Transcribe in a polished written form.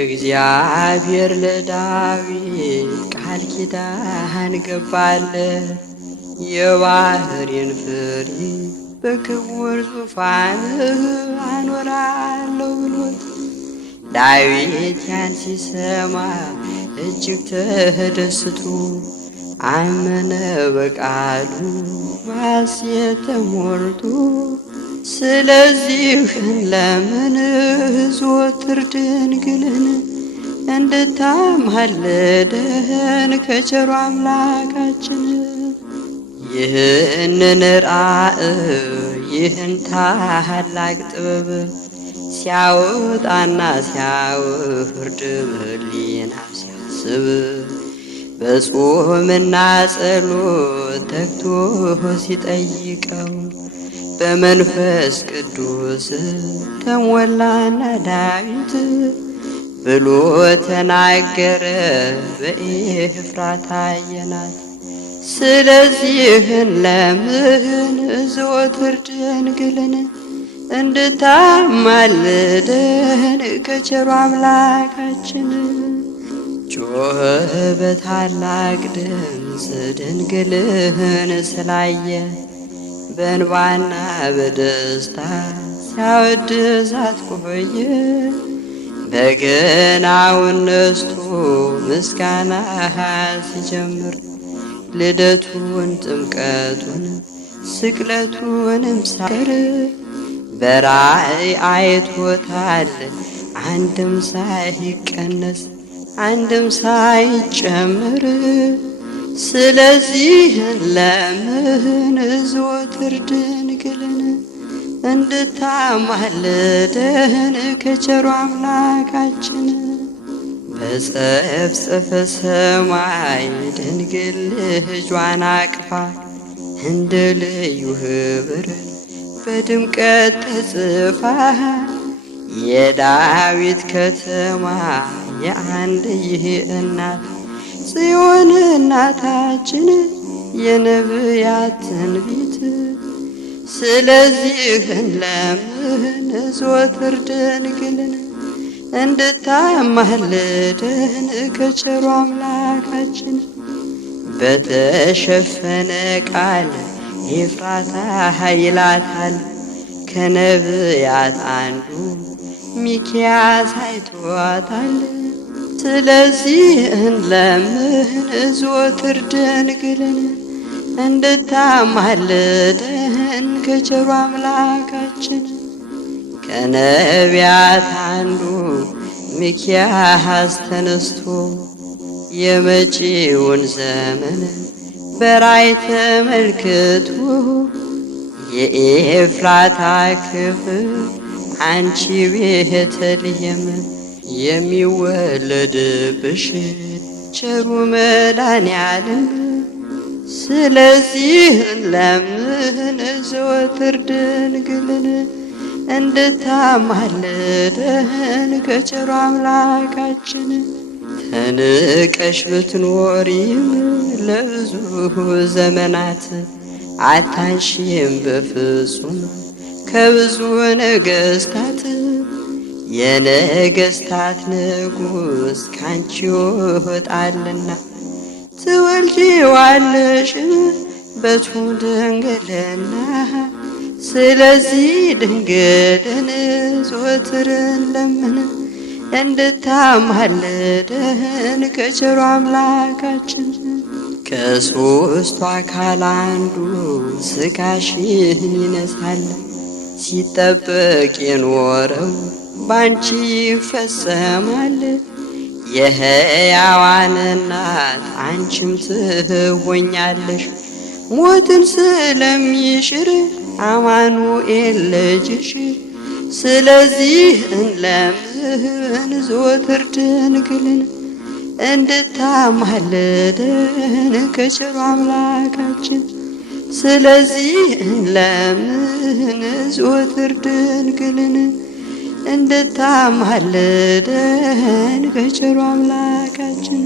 እግዚአብሔር ለዳዊት ቃል ኪዳን ገባለት የባህሬን ፍሬ በክቡር ዙፋንህ አኖራለሁ ብሎት። ዳዊት ያን ሲሰማ እጅግ ተደስቶ አመነ በቃሉ በሐሴት ተሞልቶ። ስለዚህ ለምንህ ዘወትር ድንግልን እንድታማልደን ከቸሩ አምላካችን። ይህንን ራእይ ይህን ታላቅ ጥበብ ሲያወጣና ሲያወርድ በሕሊና ሲያስብ በጾምና ጸሎት ተግቶ ሲጠይቀው በመንፈስ ቅዱስ ተሞላና ዳዊት ብሎ ተናገረ በኤፍራታ አየናት። ስለዚህ ለምን ዘወትር ድንግልን እንድታማልደን ከቸሩ አምላካችን። ጮኸ በታላቅ ድምፅ ድንግልህን ስላየ በእንባና በደስታ ሲያወድሳት ቆየ። በገናውን ነስቶ ምስጋና ሲጀምር ልደቱን ጥምቀቱን ስቅለቱንም ሳይቀር በራእይ አይቶታል አንድም ሳይቀነስ አንድም ሳይጨምር። ስለዚህ ለምን ዘወትር ድንግልን እንድታማልደን ከቸሩ አምላካችን። በጸፍጸፈ ሰማይ ድንግል ልጇን አቅፋ እንደ ልዩ ኅብር በድምቀት ተጽፋ የዳዊት ከተማ የአንድዬ እናት ጽዮን እናታችን የነቢያት ትንቢት። ስለዚህ ለምን ዘወትር ድንግልን እንድታማልደን ከቸሩ አምላካችን። በተሸፈነ ቃል ኤፍራታ ይላታል ከነቢያት አንዱ ሚክያስ አይቷታል። ስለዚህ ለምን ዘወትር ድንግልን እንድታማልደን ከቸሩ አምላካችን። ከነቢያት አንዱ ሚክያስ ተነስቶ የመጪውን ዘመን በራእይ ተመልክቶ የኤፍራታ ክፍል አንቺ ቤተልሔም የሚወለድብሽ ቸሩ መድኃኔዓለም። ስለዚህ ለምን ዘወትር ድንግልን እንድታማልደን ከቸሩ አምላካችን። ተንቀሽ ብትኖሪም ለብዙ ዘመናት አታንሺም በፍጹም ከብዙ ነገሥታት። የነገሥታት ንጉሥ ካንቺ ይወጣልና ትወልጂዋለሽ በቱን ድንግልና። ስለዚህ ድንግልን ዘወትር ለምን እንድታማልደን ከቸሩ አምላካችን። ከሦስቱ አካል አንዱ ሥጋሽን ይነሳል ሲጠበቅ የኖረው ባንቺ ይፈጸማል። የሕያዋን እናት አንቺም ትሆኛለሽ ሞትን ስለሚሽር አማኑኤል ልጅሽ። ስለዚህ ለምን ዘወትር ድንግልን እንድታማልደን ከቸሩ አምላካችን። ስለዚህ ለምን ዘወትር ድንግልን እንድታማልደን ከቸሩ አምላካችን።